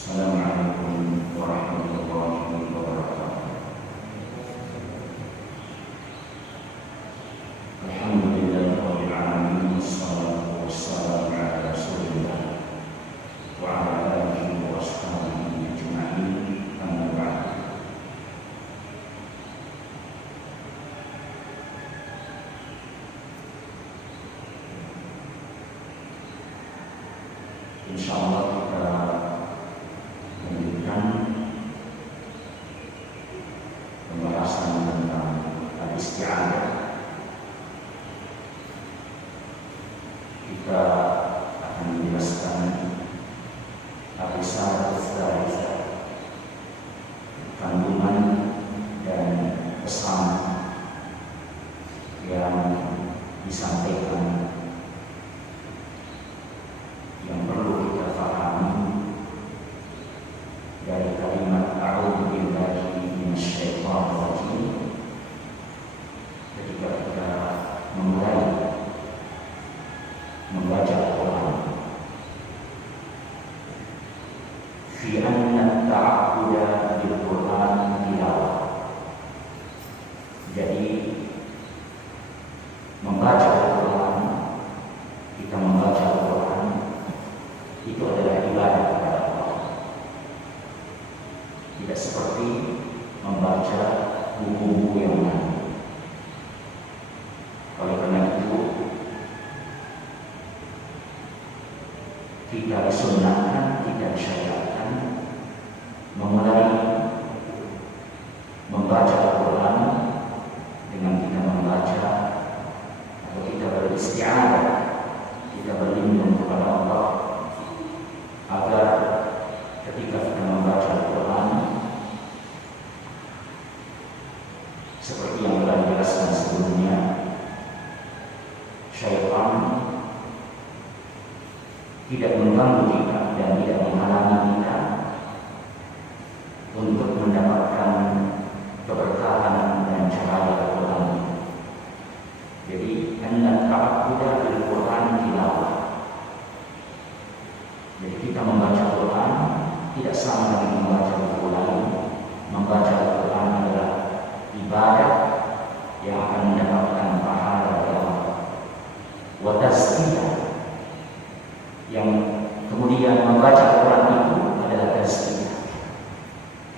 Assalamualaikum warahmatullahi wabarakatuh. Alhamdulillahirabbil alamin, wassalatu wassalamu ala Rasulillah wa ala alihi wa ashabihi ajma'in. Amma ba'd. Insyaallah kita lanjutkan pembahasan tentang al-isti'adzah. Kita akan menjelaskan al-risalah al-thalithah, kandungan dan pesan yang disampaikan yang perlu kita pahami dari kalimat a'udzu billahi minasyaitonir rajim ketika kita memulai membaca Al-Quran. Fi anna ta'abbuda bil Quran tilawah. Jadi membaca Al-Quran, kita membaca Al-Quran itu adalah ibadah kepada Allah. Tidak seperti membaca buku-buku yang lain. Oleh karena itu, kita disunnahkan, kita disyariatkan memulai membaca Al-Quran dengan kita membaca atau kita beristi'adzah, kita berlindung kepada Allah agar ketika kita membaca Al-Quran seperti yang telah dijelaskan sebelumnya, syaitan tidak mengganggu kita dan tidak menghalangi kita untuk mendapatkan keberkahan dan cahaya Al-Quran. Jadi anna ta'abbuda bil Quran tilawah. Jadi kita membaca Al-Quran tidak sama dengan membaca buku lain. Membaca Al-Quran adalah ibadah yang akan mendapatkan pahala dari Allah. Wa tazkiyah, yang kemudian membaca Al-Quran itu adalah tazkiyah.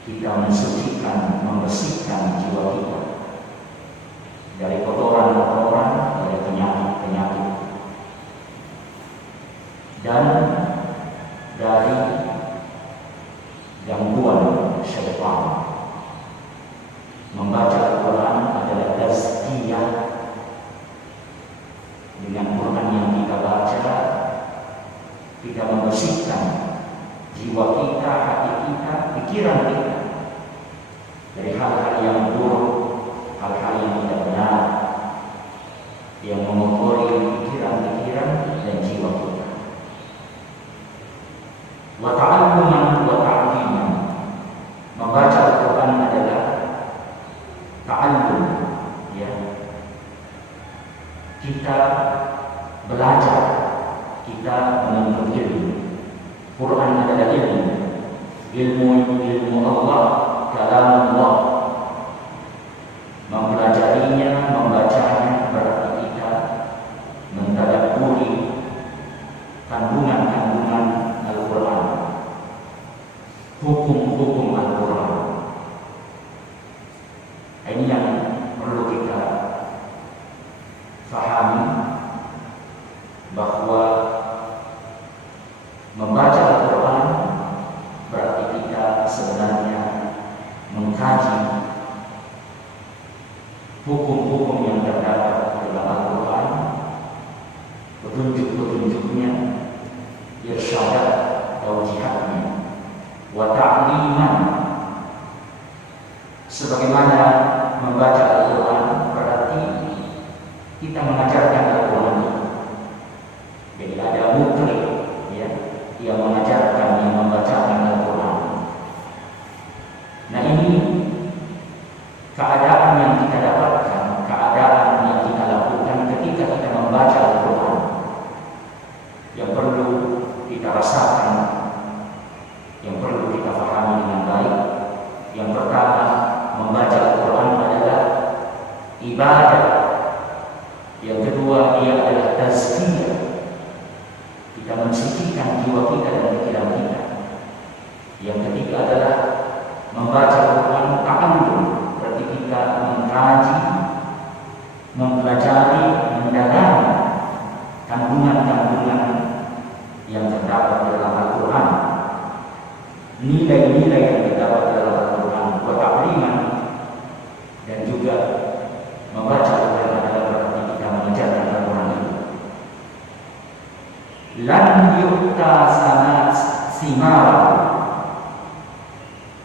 Kita mensucikan, membersihkan jiwa kita dari kotoran-kotoran, dari penyakit-penyakit, dan dari gangguan syaitan. Membaca Al-Quran adalah tazkiyah. Dengan Quran yang kita baca, kita membersihkan jiwa kita, hati kita, pikiran kita dari hal-hal yang buruk, hal-hal yang tidak benar, yang mengotori pikiran-pikiran dan jiwa kita. Wa ta'alluman wa ta'liman. Membaca Al-Quran adalah ta'allum, ya. Kita belajar, kita menuntut ilmu. Quran adalah ilmu. Ilmu Allah, kalam Allah. Mempelajarinya, membacanya berarti kita mentadabburi kandungan-kandungan Al-Quran, hukum-hukum Al-Quran. Ini yang perlu kita fahami, bahwa membaca Al-Quran berarti kita sebenarnya mengkaji hukum-hukum yang terdapat dalam Al-Quran, petunjuk-petunjuknya, irsyadat, taujihatnya, wa ta'liman. Sebagaimana membaca Al-Quran berarti kita mengajarkan Al-Quran. Jadi ada mukri, ya, yang mengajarkan, yang membacakan Al-Quran. Nah, ini keadaan yang kita dapatkan, keadaan yang kita lakukan ketika kita membaca Al-Quran, yang perlu kita rasakan, yang perlu nilai-nilai yang terdapat dalam Al-Quran, bertakliman dan juga membaca Al-Quran adalah berarti kita mengejarkan Al-Quran itu. Lan yu'ta sanat simara,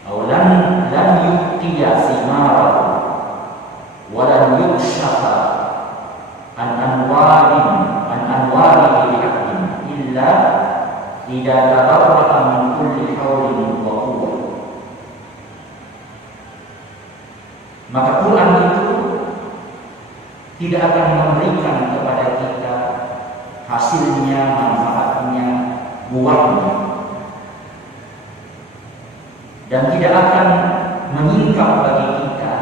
atau lan yu'tiya simara, walan yukshafa an anwari bi'aqdin illa idza tabarra'a min kulli hawlin wa quwwah. Maka Quran itu tidak akan memberikan kepada kita hasilnya, manfaatnya, buahnya, dan tidak akan menyingkap bagi kita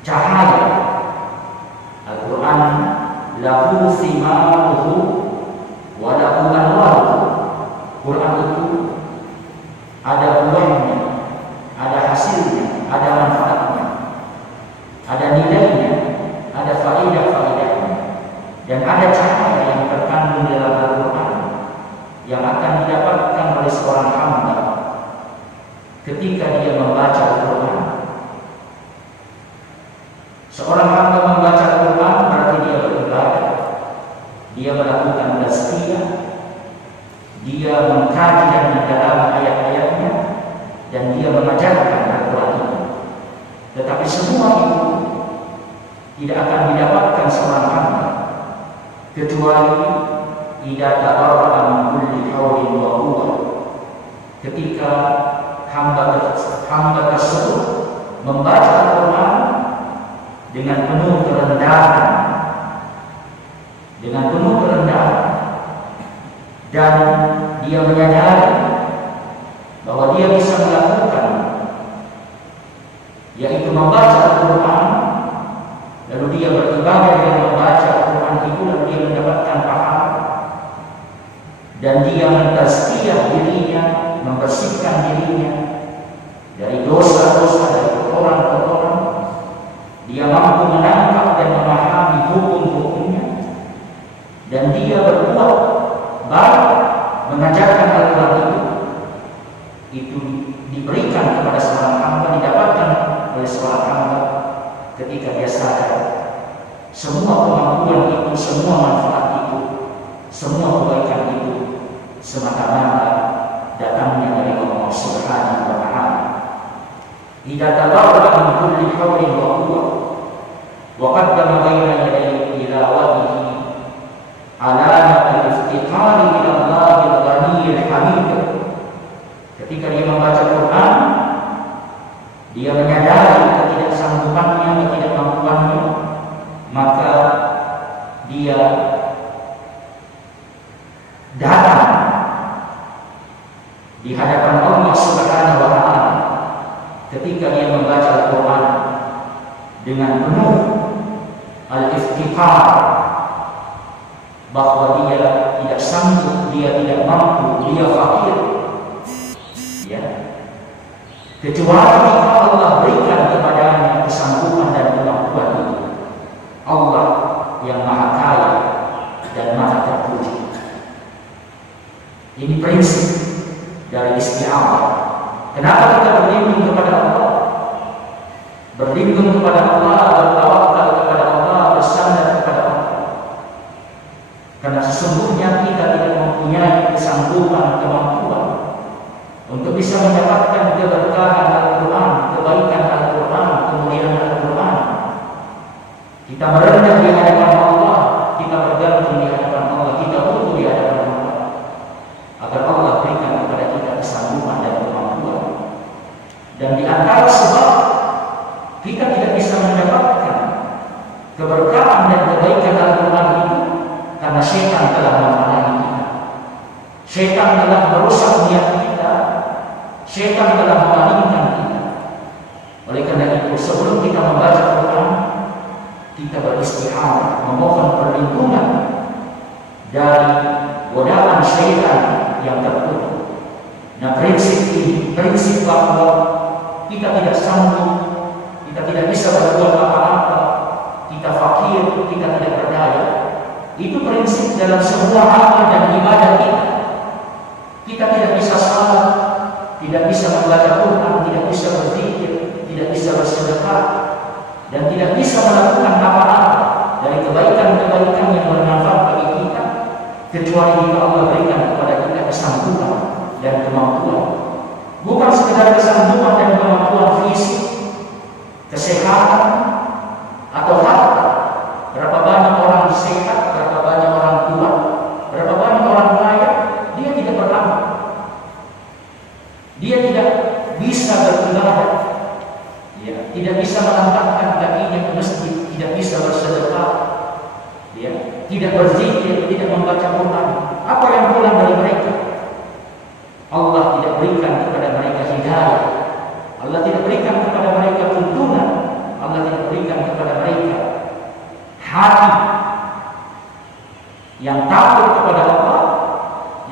cahaya. Al-Quran lahu simaruhu wa lahu anwaruhu. Quran itu ada buahnya, ada hasilnya, ada manfaatnya, ada nilainya, ada faedah-faedahnya, dan ada cahaya yang terkandung dalam Al-Quran yang akan didapatkan oleh seorang hamba ketika dia membaca Al-Quran. Seorang hamba membaca Al-Quran berarti dia beribadah, dia melakukan tazkiyah, dia mengkaji dan mendalami ayat-ayatnya, dan dia mengajarkan Al-Quran itu. Tetapi semua itu tidak akan didapatkan seorang hamba kecuali idza tabarra'a min kulli hawlin wa quwwah, ketika hamba tersebut membaca Al-Quran dengan penuh kerendahan, dan dia menyadari bahwa dia bisa melakukan, yaitu membaca Al-Quran, lalu dia beribadah dengan membaca Al-Quran itu, lalu dia mendapatkan pahala, dan dia mentazkiyah dirinya, membersihkan dirinya dari dosa-dosa, dari kotoran-kotoran. Dia mampu menangkap dan memahami hukum-hukumnya, dan dia berbuat baik mengajarkan Al-Quran itu diberikan kepada seorang hamba, didapatkan oleh seorang hamba ketika dia sadar semua kemampuan itu, semua manfaat itu, semua kebaikan itu semata-mata datangnya dari Allah Subhanahu wa Ta'ala. Idza tabarra'a min kulli hawlin wa quwwah wa qaddama baina yaday tilawatihi alamat al-iftiqari ila Allahil Ghaniyyil Hamid. Ketika dia membaca Quran, dia menyadari ketidaksanggupannya, ketidakmampuannya, maka dia datang di hadapan Allah Subhanahu wa Ta'ala ketika dia membaca Al-Quran dengan penuh al-iftiqar, bahwa dia tidak sanggup, dia tidak mampu, dia fakir, ya, kecuali jika Allah berikan kepadanya kesanggupan dan kemampuan itu. Allah yang maha kaya dan maha terpuji. Ini prinsip dari isti'anah. Kenapa kita berlindung kepada Allah? Berlindung kepada Allah, bertawakal kepada Allah, bersandar kepada Allah. Karena sesungguhnya kita tidak mempunyai kesanggupan, kemampuan untuk bisa mendapatkan keberkahan Al-Quran, kebaikan Al-Quran, kemuliaan Al-Quran. Kita merendah di hadapan Allah, kita bergantung di hadapan Allah, kita butuh di hadapan Allah, agar Allah berikan kepada kita kesanggupan dan kemampuan. Dan di antara sebab kita tidak bisa mendapatkan keberkahan dan kebaikan Al-Quran itu karena syaitan telah menghalangi kita. Syaitan telah merusak niat kita. Syaitan telah memalingkan kita. Oleh karena itu, sebelum kita membaca Al-Quran, kita beristighfar, memohon perlindungan dari godaan syaitan yang terkutuk. Nah, prinsip ini, prinsip bahwa kita tidak sanggup, kita tidak bisa berbuat apa-apa, kita fakir, kita tidak berdaya. Itu prinsip dalam semua amal dan ibadah kita. Kita tidak bisa salat, tidak bisa membaca Quran, tidak bisa berzikir, tidak bisa bersedekah, dan tidak bisa melakukan apa-apa dari kebaikan-kebaikan yang bermanfaat bagi kita, kecuali jika Allah berikan kepada kita kesanggupan dan kemampuan. Bukan sekedar kesanggupan dan kemampuan fisik, kesehatan, atau harta. Berapa banyak orang sehat, berapa banyak orang kuat, berapa banyak orang kaya, dia tidak beramal. Dia tidak bisa beribadah, ya, tidak bisa melangkahkan kakinya ke masjid, tidak bisa bersedekah, ya, tidak berzikir, tidak membaca Quran. Apa yang pulang dari mereka? Allah tidak berikan kepada mereka hidayah, Allah tidak berikan kepada mereka tuntunan, Allah tidak berikan kepada mereka hati yang takut kepada Allah,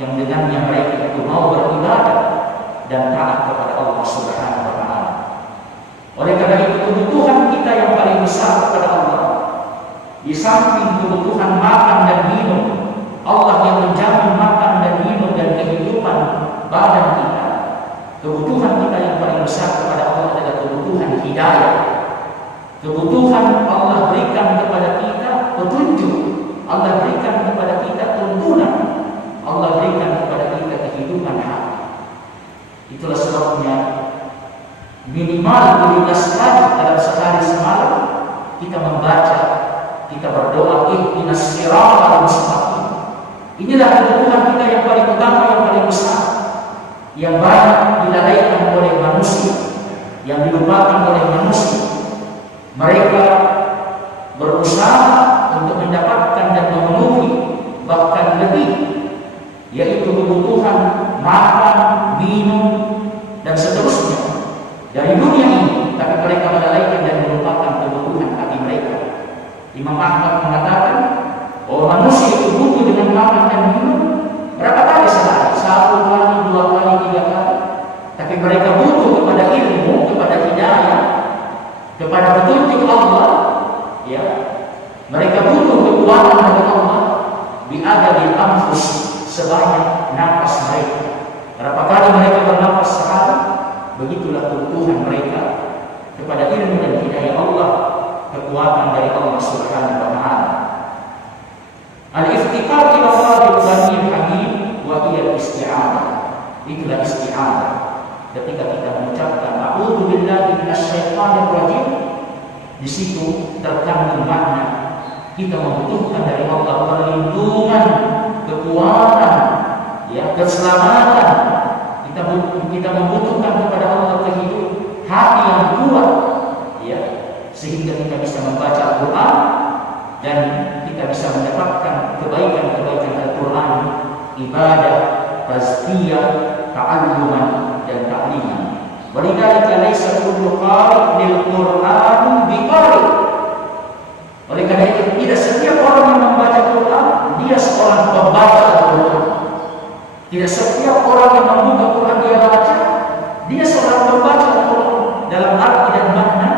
yang dengannya mereka itu mau beribadah dan taat kepada Allah Subhanahu wa Ta'ala. Oleh karena itu, kebutuhan kita yang paling besar kepada Allah, di samping kebutuhan makan dan minum, Allah yang menjamin makan dan minum dan kehidupan badan kita. Kebutuhan kita yang paling besar kepada Allah adalah kebutuhan hidayah. Kebutuhan Allah berikan kepada kita petunjuk, Allah berikan kepada kita tuntunan, Allah berikan kepada kita kehidupan hati. Itulah sebabnya minimal 15 kali dalam sehari semalam kita membaca, kita berdoa ihdinas siratal mustaqim. Inilah kebutuhan kita yang paling utama, yang paling besar, yang banyak dilalaikan oleh manusia, yang dilupakan oleh manusia. Mereka berusaha untuk mendapatkan dan memenuhi, bahkan lebih, yaitu kebutuhan makan, minum, dan seterusnya dari dunia ini, tapi mereka melalaikan dan melupakan kebutuhan hati mereka. Imam Ahmad mengatakan bahwa manusia itu butuh dengan makan dan minum berapa kali sehari? 1 kali, 2 kali, 3 kali. Tapi mereka butuh kepada ilmu, kepada hidayah, kepada petunjuk Allah, ya. Mereka butuh kekuatan dari Allah biadadil anfus, sebanyak nafas mereka. Berapa kali mereka bernafas sehari? Begitulah kebutuhan mereka kepada ilmu dan hidayah Allah, kekuatan dari Allah Subhanahu wa Ta'ala. Al-iftikar ila Allahil Ghaniyil Hamid wa hiya isti'anah. Itulah isti'anah. Ketika kita mengucapkan a'udzu billahi minasyaitonir rajim, di situ terkandung makna kita membutuhkan dari Allah perlindungan, kekuatan, ya, keselamatan. Kita membutuhkan kepada Allah kehidupan hati yang kuat, ya, sehingga kita bisa membaca Al-Quran dan kita bisa mendapatkan kebaikan-kebaikan Al-Quran, ibadah, tazkiyah, ta'alluman, dan ta'liman. Walidzalika laisa kullu qari' lil Qur'an biqari'. Oleh karena itu, tidak setiap orang yang membaca Quran dia seorang pembaca Al-Quran. Tidak setiap orang yang membuka Quran dia baca, dia seorang pembaca Al-Quran dalam arti dan makna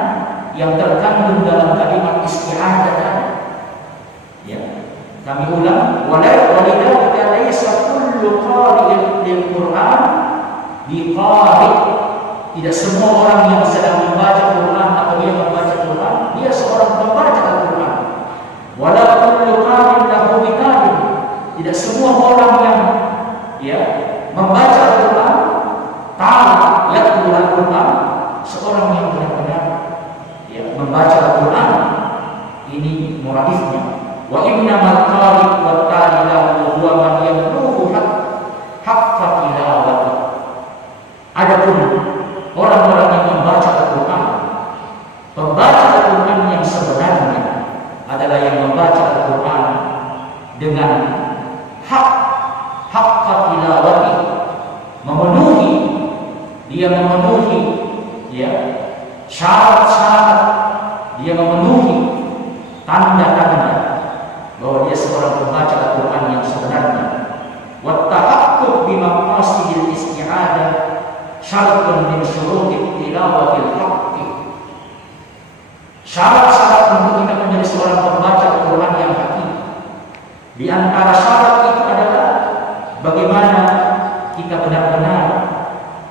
yang terkandung dalam kalimat isti'adah. Ya, kami ulang, walidzalika laisa kullu qari'in lil Qur'an biqari'. Tidak semua orang yang sedang membaca Quran atau dia membaca Quran dia seorang pembaca Al-Quran. Wala kullu qari'in lahu biqari'. Tidak semua orang yang, ya, membaca Al-Quran tahu yaitu Al-Quran, seorang yang benar-benar, ya, membaca Al-Quran. Ini muradifnya. Wa innamal qari' wa talilahu huwa man yamluhu haqqa tilawati. Adapun orang-orang yang membaca Al-Quran, pembaca Al-Quran yang sebenarnya adalah yang membaca Al-Quran dengan haqqa tilawati, memenuhi, dia memenuhi, ya, syarat-syarat, dia memenuhi tanda-tanda bahwa dia seorang pembaca Al-Quran yang sebenarnya. Wa tahaqquk bi maqasidil isti'adah syartun min syurutit tilawatil haqqi. Syarat-syarat untuk kita menjadi seorang pembaca Al-Quran yang hakiki, di antara syarat itu adalah bagaimana kita benar-benar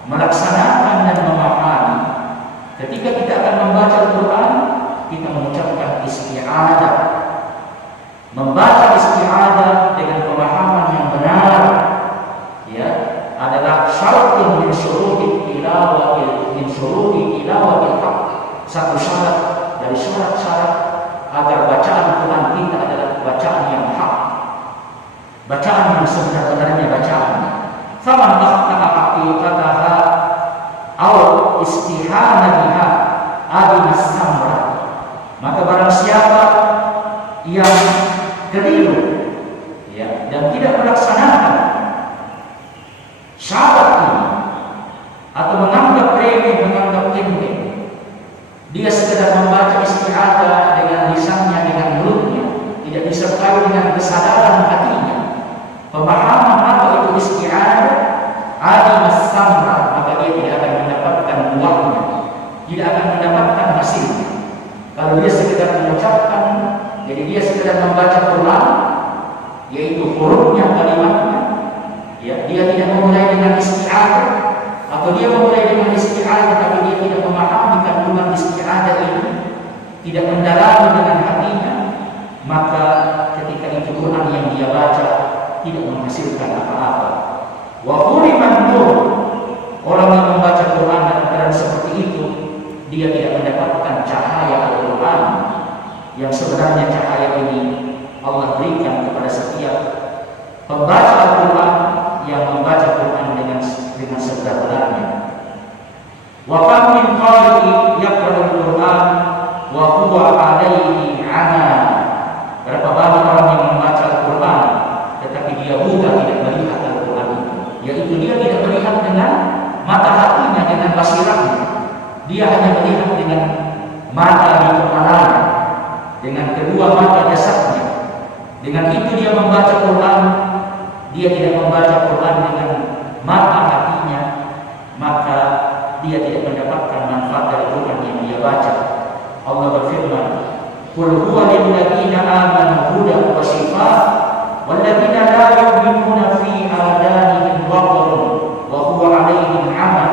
melaksanakan dan memahami. Ketika kita akan membaca Al-Quran, kita mengucapkan isti'adah. Membaca isti'adah dengan pemahaman yang benar, ya, adalah syaratun min syuruti tilawatil haq. Satu syarat dari syarat-syarat agar bacaan Quran kita adalah bacaan yang hak, bacaan yang sebenar-benarnya bacaan. Faman akhta'a haqiqataha aw istihana biha adina samra, maka barang siapa yang keliru, ya, dan tidak melaksanakan syarat ini atau menganggap remeh, menganggap enteng, dia sekedar membaca isti'adah dengan lisannya, dengan mulutnya, tidak disertai dengan kesadaran hatinya, pemahaman apa itu isti'adah, adimas samra, maka dia tidak akan mendapatkan buahnya, tidak akan mendapatkan hasilnya. Kalau dia sekedar mengucapkan, jadi dia sekedar membaca Quran, yaitu hurufnya, kalimatnya, ya, dia tidak memulai dengan isti'adah, atau dia memulai dengan isti'adah tapi dia tidak memahami kandungan isti'adah ini, tidak mendalami dengan hatinya, maka ketika itu Quran yang dia baca tidak menghasilkan apa-apa. Wa huriman nur, orang yang membaca Quran dalam keadaan seperti itu, dia tidak mendapatkan cahaya Al-Quran yang sebenarnya. Cahaya ini Allah berikan kepada setiap pembaca Al-Quran yang membaca Quran dengan sebenar-benarnya. Wa kam min qari'in yaqra'ul Quran wa huwa 'alaihi 'ama. Berapa banyak orang yang membaca Al-Quran tetapi dia buta, tidak melihat Al-Quran itu, yaitu dia tidak melihat dengan mata hatinya, dengan basirahnya. Dia hanya melihat dengan mata di kepalanya, dengan kedua mata jasadnya. Dengan itu dia membaca Quran, dia tidak membaca Quran dengan mata hatinya, maka dia tidak mendapatkan manfaat dari Quran yang dia baca. Allah berfirman, "Qul huwa lil ladzina amanu hudan wa shifaa wal ladzina la yu'minuna fi adanihim waqrun wa huwa 'alaihim 'ama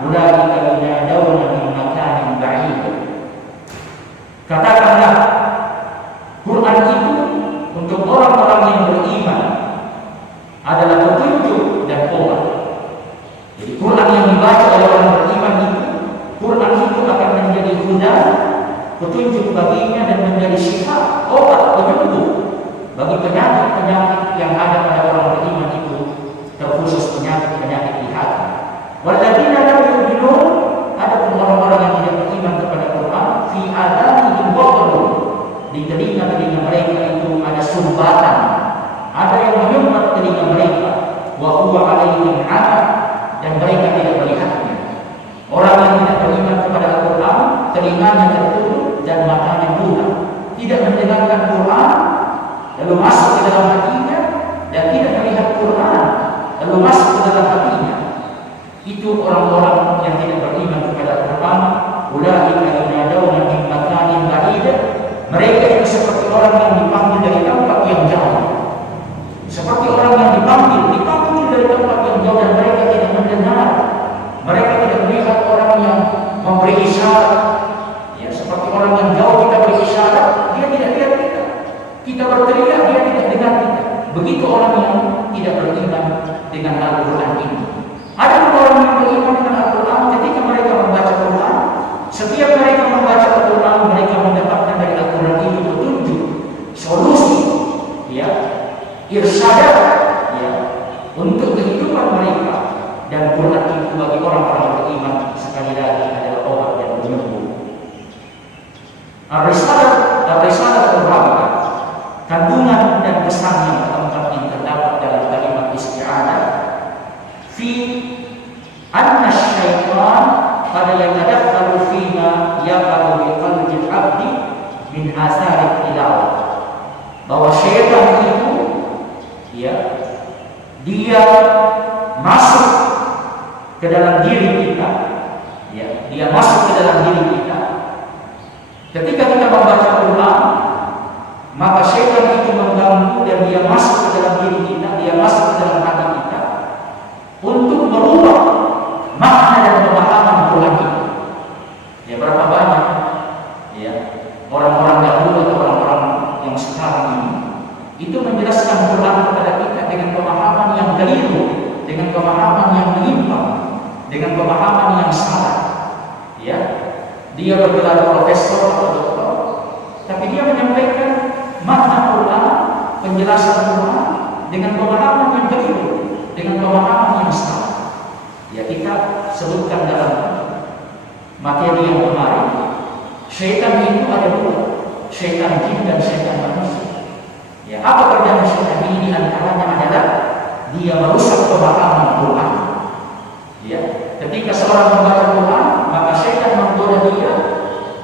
ulaika yunadawna min makanin ba'id." Katakanlah, Quran itu untuk orang-orang yang beriman adalah petunjuk dan obat. Jadi Quran yang dibaca oleh orang beriman itu, Quran itu akan menjadi huda, petunjuk baginya, dan menjadi syifa, obat, penyembuh bagi penyakit-penyakit yang ada pada orang beriman itu, terkhusus penyakit-penyakit di hati. Walladzina la yu'minun, adapun orang-orang yang tidak beriman kepada Quran, fi adanihim waqrun, di telinga-telinga mereka itu ada sumbatan, ada yang menyumbat telinga mereka, wa huwa 'alaihim 'ama, dan mereka tidak melihatnya. Orang yang tidak beriman kepada Al-Quran, telinganya tertutup dan matanya buta, tidak mendengarkan Quran, lalu masuk ke dalam hatinya, dan tidak melihat Quran, lalu masuk ke dalam hatinya. Itu orang-orang yang tidak beriman kepada Al-Quran. Ulaika yunadawna min makanin ba'id, mereka itu seperti orang yang dipanggil dari tempat yang jauh. Seperti orang yang dipanggil dari tempat yang jauh, dan mereka tidak mendengar. Mereka tidak melihat orang yang memberi isyarat. Ya, seperti orang yang jauh kita beri isyarat, dia tidak lihat kita. Kita berteriak, dia tidak dengar kita. Begitu orang yang tidak beriman dengan Al-Quran ini. Ada orang yang beriman dengan Al-Quran, ketika mereka membaca Quran, setiap mereka membaca Al-Quran, mereka mendapatkan dari Al-Quran itu petunjuk, solusi, ya, irsyadat, ya, untuk kehidupan mereka. Dan Quran itu bagi orang-orang beriman sekali lagi adalah obat dan penyembuh. Ar-Risalah al-Rabi'ah, kandungan dan pesan yang keempat yang terdapat dalam kalimat isti'adah, fi anna syaitan qad yatadakhalu fima yaqa'u bi qalbil 'abdi min athari tilawah, bahwa syaitan itu, ya, dia masuk ke dalam diri kita, ya, dia masuk ke dalam diri kita. Ketika kita membaca Quran, maka syaitan itu mengganggu dan dia masuk ke dalam diri kita, dia masuk ke dalam hati kita untuk dengan pemahaman yang salah. Ya, dia bergelar profesor atau doktor, tapi dia menyampaikan makna Quran, penjelasan Quran dengan pemahaman yang keliru, dengan pemahaman yang salah. Ya, kita sebutkan dalam materi yang kemarin, syaitan itu ada dua, syaitan jin dan syaitan manusia. Ya, apa kerjaan syaitan ini? Di antaranya adalah dia merusak pemahaman Quran. Ya, ketika seorang membaca Quran, maka syaitan menggoda dia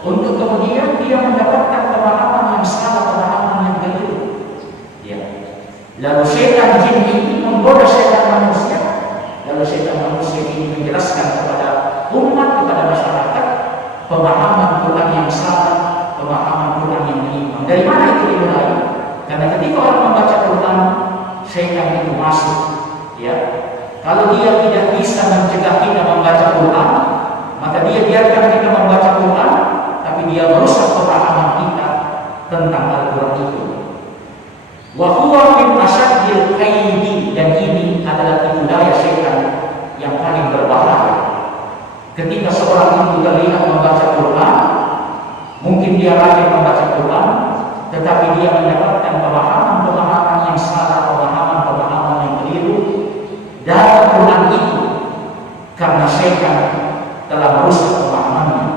untuk kemudian dia mendapatkan pemahaman yang salah, pemahaman yang keliru. Ya. Lalu syaitan jin ini menggoda syaitan manusia. Lalu syaitan manusia ini menjelaskan kepada umat, kepada masyarakat pemahaman Quran yang salah, pemahaman Quran yang menyimpang. Dari mana itu dimulai? Karena ketika orang membaca Quran, syaitan itu masuk. Ya, kalau dia tidak bisa mencegah kita membaca Quran, maka dia biarkan kita membaca Quran, tapi dia merusak pemahaman kita tentang Al-Quran itu. Wa huwa min asyaddil kaidi, dan ini adalah tipu daya syaitan yang paling berbahaya. Ketika seorang itu terlihat membaca Quran, mungkin dia rajin membaca Quran, tetapi dia mendapatkan pemahaman-pemahaman yang salah, pemahaman-pemahaman yang keliru dalam Quran itu, karena syaitan telah merusak pemahamannya.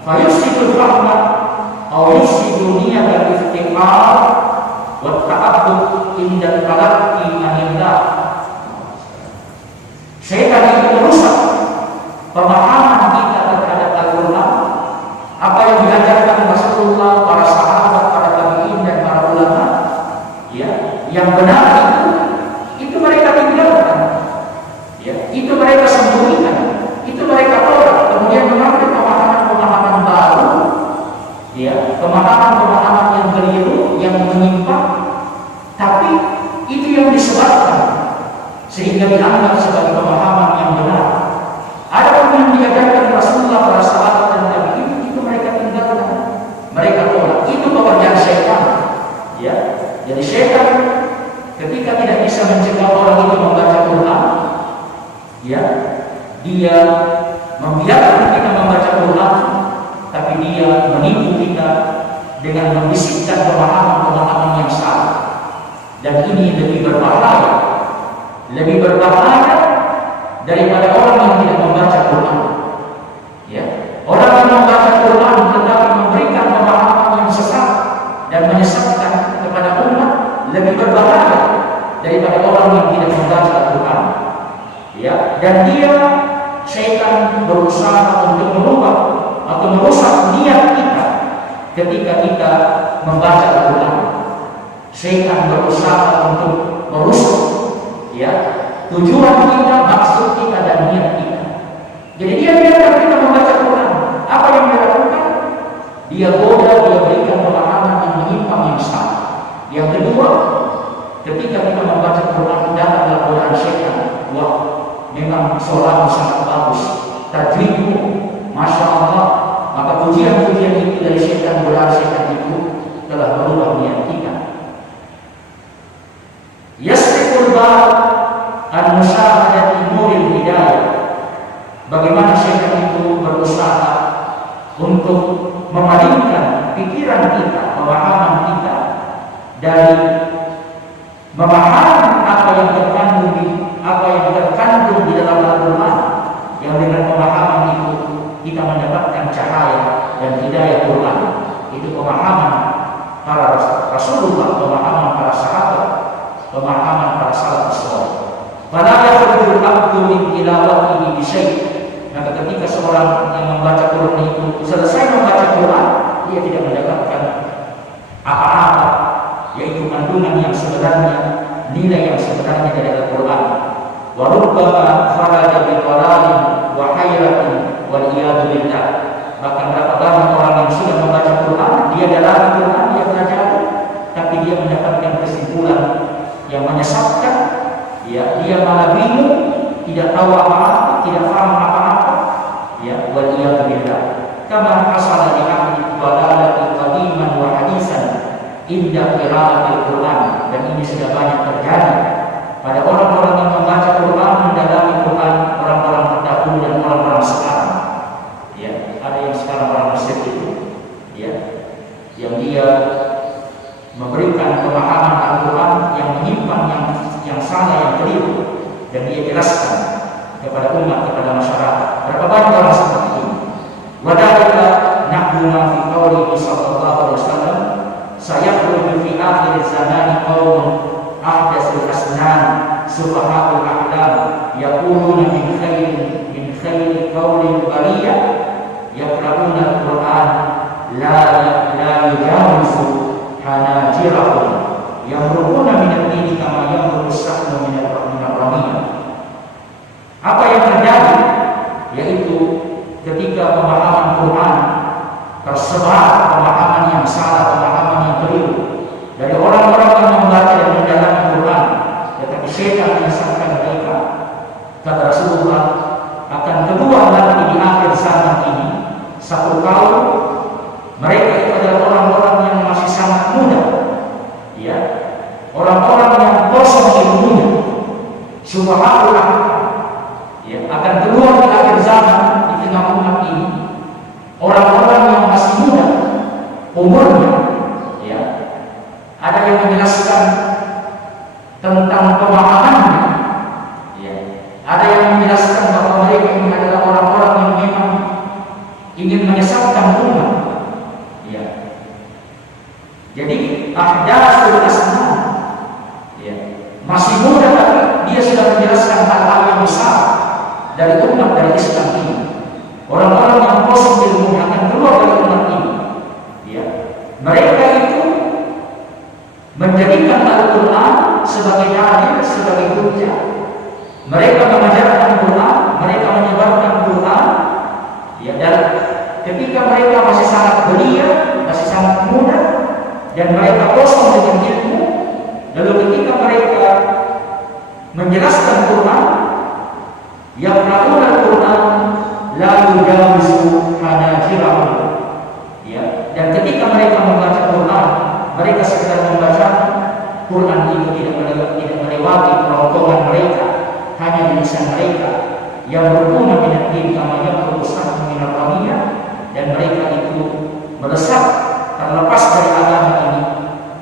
Fayusidul fahma atau yusidu niyat al-iftiqar wa ta'abbud inda talaqi anillah. Syaitan itu merusak pemahaman kita terhadap Al-Quran, apa yang diajarkan Rasulullah, para sahabat, para tabi'in dan para ulama. Ya, yang benar itu mereka tinggalkan. Ya, itu mereka sembunyikan, itu mereka tolak, kemudian mengambil pemahaman-pemahaman baru, ya, pemahaman-pemahaman yang keliru, yang menyimpang, tapi itu yang disebabkan sehingga dianggap sebagai pemahaman yang benar. Ada yang diajarkan Rasulullah, para sahabat dan tabi'in, itu mereka tinggalkan, mereka tolak. Itu pekerjaan syaitan. Ya, jadi syaitan ketika tidak bisa mencegah orang itu membaca Quran, ya, dia membiarkan kita membaca Quran, tapi dia menipu kita dengan membisikkan pemahaman-pemahaman yang salah. Dan ini lebih berbahaya daripada orang yang tidak membaca Quran. Ya, orang yang membaca Quran tetapi memberikan pemahaman yang sesat dan menyesatkan kepada umat lebih berbahaya daripada orang yang tidak membaca Quran. Ya, dan dia syaitan berusaha untuk merubah atau merusak niat kita ketika kita membaca Al-Quran. Syaitan berusaha untuk merusak, ya, tujuan kita, maksud kita dan niat kita. Jadi dia biarkan kita membaca Quran. Apa yang dia lakukan? Dia goda, dia berikan pemahaman yang menyimpang yang salah. Yang kedua, ketika kita membaca Quran, datanglah godaan syaitan. Wah, memang sholatmu sangat bagus, tajwidmu, masya Allah. Maka pujian-pujian itu dari syaitan, godaan syaitan itu telah berubah niat kita. Yasriqul bab an-musyahadati nuril hidayah. Bagaimana syaitan itu berusaha untuk memalingkan pikiran kita, pemahaman kita dari memahami apa yang terkandung di dalam Al-Quran, yang dengan pemahaman itu kita mendapatkan cahaya dan hidayah Quran. Itu pemahaman para Rasulullah, pemahaman para sahabat, pemahaman para salafus saleh. Fala yakhrujul abdu min tilawatihi bi syai'. Maka ketika seorang yang membaca Quran itu selesai membaca Quran, dia tidak mendapatkan apa-apa, yaitu kandungan yang sebenarnya, nilai yang sebenarnya dari Al-Quran. Wa rubbama kharaja bi dhalalin wa hayratin wal iyad billah. Bahkan berapa banyak orang yang sudah membaca Quran, dia dalam Quran, dia pelajari, tapi dia mendapatkan kesimpulan yang menyesatkan. Ya, dia malah bingung, tidak tahu apa-apa, tidak paham apa-apa. Ya, wal iyad billah. Kama hasala li ahli dhalalati qadiman wa hadisan inda qira'atil Quran. Dan ini sudah banyak terjadi pada orang-orang yang membaca Quran, mendalami Quran, orang-orang terdahulu dan kepada umat, kepada masyarakat. Berapa banyak orang seperti ini? Wadhalika nahuna fi qawlihi sallallahu alaihi wasallam, sayakhruju fi akhir zamani qaumun ahdatsul asnan sufahaul a'lam yaquluna min khairi qawlil bariyah yaqra'una al-Qur'an la yujawizu hanajirahum yamruquna min ad-dini kama yamruqu as-sahmu min ar-ramiyah. Apa yang terjadi yaitu ketika pemahaman Quran tersebar, pemahaman yang salah, pemahaman yang keliru dari orang-orang yang membaca dan mendalami Quran, tetapi syaitan menyesatkan mereka. Kata Rasulullah, akan keluar nanti di akhir zaman ini satu kaum, mereka itu adalah orang-orang yang masih sangat muda, ya, orang-orang yang kosong ilmunya, syubhatul ya, akan keluar di akhir zaman di tengah umat ini orang-orang yang masih muda umurnya, ya, ada yang menjelaskan tentang pemahamannya, ya, ada yang menjelaskan bahwa mereka ini adalah orang-orang yang memang ingin menyesatkan umat, ya. Jadi ahdatsul asnan, ya, masih muda tapi dia sudah menjelaskan hal-hal yang besar dari umat, dari Islam ini. Orang-orang yang kosong ilmu akan keluar dari umat ini, ya. Mereka itu menjadikan Al-Quran sebagai dalil, sebagai hujjah. Mereka mengajarkan Quran, mereka menyebarkan Quran, ya, dan ketika mereka masih sangat belia, masih sangat muda, dan mereka kosong dengan ilmu, lalu ketika mereka menjelaskan Quran, yang melakukan Al-Quran la yujawizu hanajirahum, ya, dan ketika mereka membaca Quran, mereka sekedar membaca Quran itu tidak melewati kerongkongan mereka, hanya di lisan mereka yang berhubungan dengan diri namanya berusaha minal-ramiyah, dan mereka itu melesat terlepas dari agama ini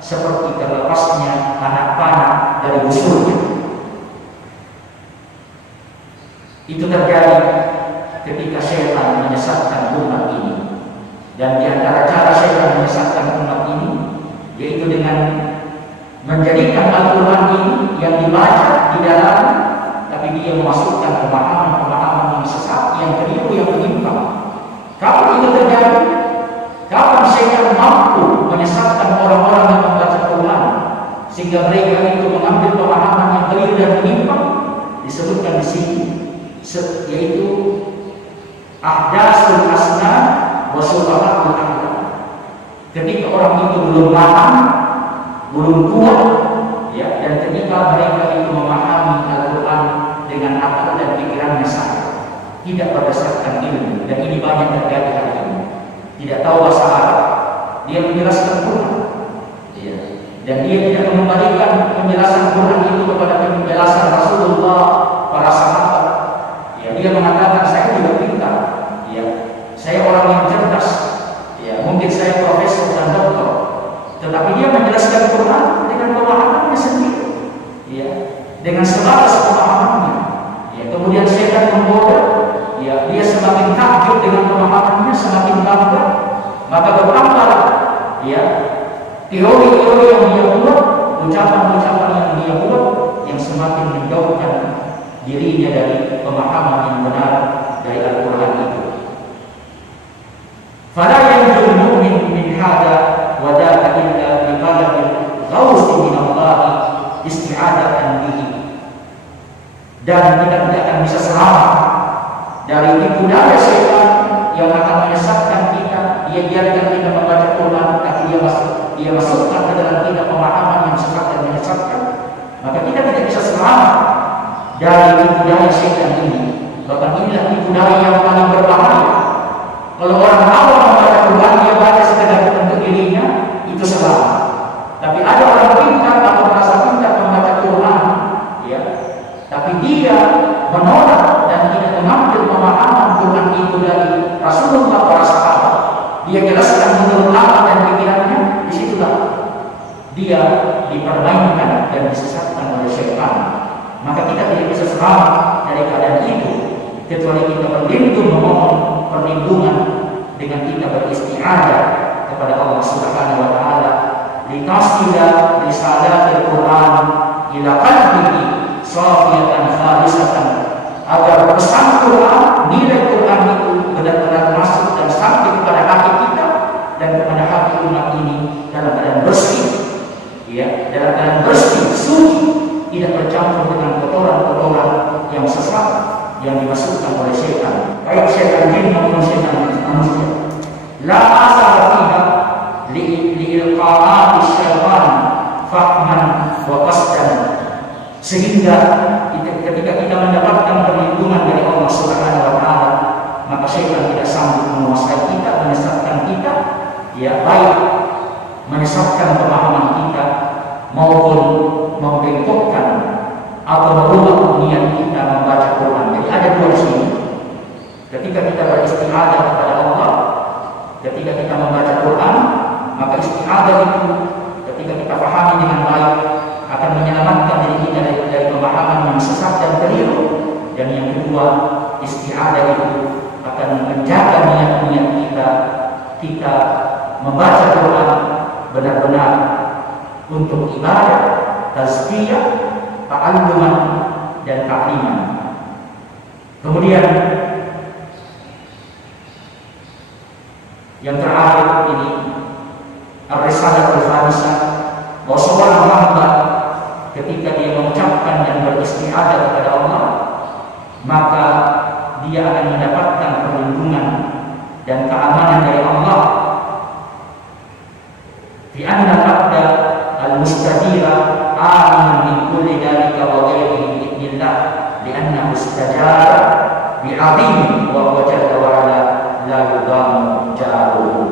seperti terlepasnya anak panah dari busurnya. Itu terjadi ketika syaitan menyesatkan umat ini, dan di antara cara syaitan menyesatkan umat ini yaitu dengan menjadikan Al-Quran ini yang dibaca di dalam, tapi dia memasukkan pemahaman-pemahaman yang sesat, yang keliru, yang menyimpang. Kalau itu terjadi, kapan syaitan mampu menyesatkan orang-orang yang membaca Quran sehingga mereka itu mengambil pemahaman yang keliru dan menyimpang? Disebutkan di sini, yaitu ahdatsul asnan wa sufahatul a'lam. Ketika orang itu belum matang, belum kuat, ya, dan ketika mereka itu memahami Al-Quran dengan akal dan pikirannya saja, tidak berdasarkan ilmu, dan ini banyak terjadi hari ini. Tidak tahu bahasa Arab, dia menjelaskan Quran, ya, dan dia tidak mengembalikan penjelasan Quran itu kepada penjelasan Rasulullah, para sahabat. Ya, dia mengatakan saya juga pintar, ya, saya orang yang cerdas, ya, mungkin saya profesor dan doktor, tetapi dia menjelaskan Quran dengan pemahamannya sendiri, ya, dengan sebatas pemahamannya, ya. Kemudian setan menggoda, ya, dia semakin takjub dengan pemahamannya, semakin bangga, maka bertambah, ya, teori-teori yang dia buat, ucapan-ucapan yang dia buat, yang semakin menjauhkan dirinya dari pemahaman yang benar dari Al-Quran itu. Fala yanjul mu'min min hada wa daka illa bi talabil ghawsi min Allah isti'adatan bihi. Dan kita tidak akan bisa selamat dari tipu daya syaitan yang akan menyesatkan kita. Dia biarkan kita membaca Quran, tapi dia masukkan ke dalam kita pemahaman yang sesat dan menyesatkan. Maka kita tidak bisa selamat dari tipu daya syaitan ini. Bahkan inilah tipu daya yang paling berbahaya. Kalau orang awam membaca Quran, dia baca sekedar untuk dirinya, itu selamat. Tapi ada orang pintar atau merasa pintar membaca Quran, ya, tapi dia menolak dan tidak mengambil pemahaman Quran itu dari Rasulullah, para sahabat. Dia jelaskan menurut akal dan pikirannya, disitulah dia dipermainkan dan disesatkan oleh syaitan. Maka kita tidak bisa selamat dari keadaan itu. kecuali kita berlindung memohon perlindungan dengan kita beristi'adzah kepada Allah Subhanahu wa taala. Litasila risalatil Quran ila qalbihi safiyatan khalisatan, agar pesan Quran, nilai Quran itu benar-benar masuk dan sampai kepada hati kita dan kepada hati umat ini dalam keadaan bersih, ya, dalam keadaan bersih, suci, tidak bercampur dengan kotoran-kotoran yang sesat yang dimasukkan oleh syaitan, baik syaitan jin maupun syaitan manusia. La asal fiha liilqa'ati syaitan fahman wa qasdan, sehingga ketika kita mendapatkan perlindungan dari Allah Subhanahu wa taala, maka syaitan tidak sanggup menguasai kita, menyesatkan kita, ya, baik menyesatkan pemahaman kita maupun membengkokkan atau merubah niat kita membaca Quran. Jadi ada dua di sini. Ketika kita beristi'adzah kepada Allah, ketika kita membaca Quran, maka isti'adzah itu ketika kita pahami dengan baik akan menyelamatkan diri kita dari pemahaman yang sesat dan keliru. Dan yang kedua, isti'adzah itu akan menjaga niat-niat kita membaca Quran benar-benar untuk ibadah, tazkiyah, ta'alluman dan ta'liman. Kemudian yang terakhir ini ar-risalatul khamisah, bahwa seorang hamba ketika dia mengucapkan dan beristi'adzah kepada Allah, maka dia akan mendapatkan perlindungan dan keamanan dari Allah. Fi anna qabda al-mustajira aminun min kulli dhalika wa ghairihi bi'idznillah li'annahu istajara bi'azim wa huwa jalla wa ala la yudhamu jaruhu.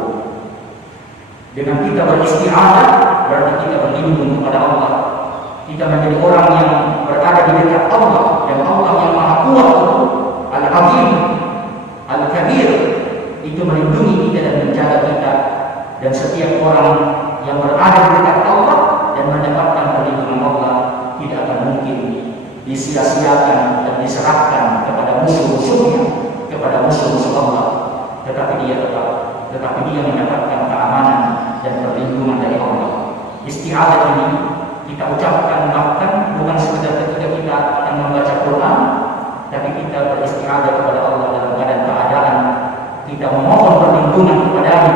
Dengan kita beristi'adzah berarti kita berlindung kepada Allah. Kita menjadi orang yang berada di dekat Allah, dan Allah yang Maha Kuat itu Al-Azim, Al-Kabir, itu melindungi kita dan menjaga kita. Dan setiap orang yang berada di dekat Allah dan mendapatkan perlindungan Allah tidak akan mungkin disia-siakan dan diserahkan kepada musuh-musuhnya, kepada musuh-musuh Allah, tetapi dia mendapatkan keamanan dan perlindungan dari Allah. Isti'adzah ini kita ucapkan bahkan bukan sekedar ketika kita akan membaca Quran, tapi kita beristi'adzah kepada Allah dalam keadaan kita memohon perlindungan kepadanya,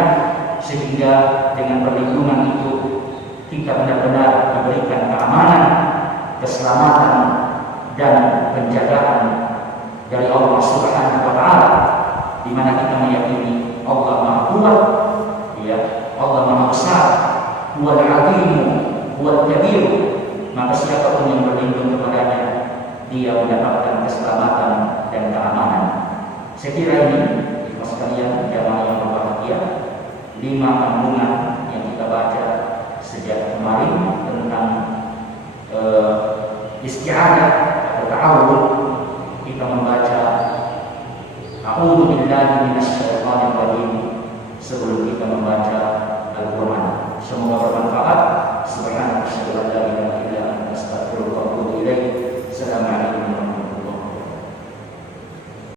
sehingga dengan perlindungan itu kita benar-benar diberikan keamanan, keselamatan dan penjagaan dari Allah Subhanahu wa taala, di mana kita meyakini Allah Maha Kuat, ya, Allah Maha Besar, Huwal Azim, Huwal Kabir, maka siapapun yang berlindung kepadanya, dia mendapatkan keselamatan dan keamanan. Saya kira ini, sekalian jamaah yang berbahagia, 5 kandungan yang kita baca sejak kemarin tentang isti'adzah atau ta'awudz. Kita membaca a'udzu billahi minasy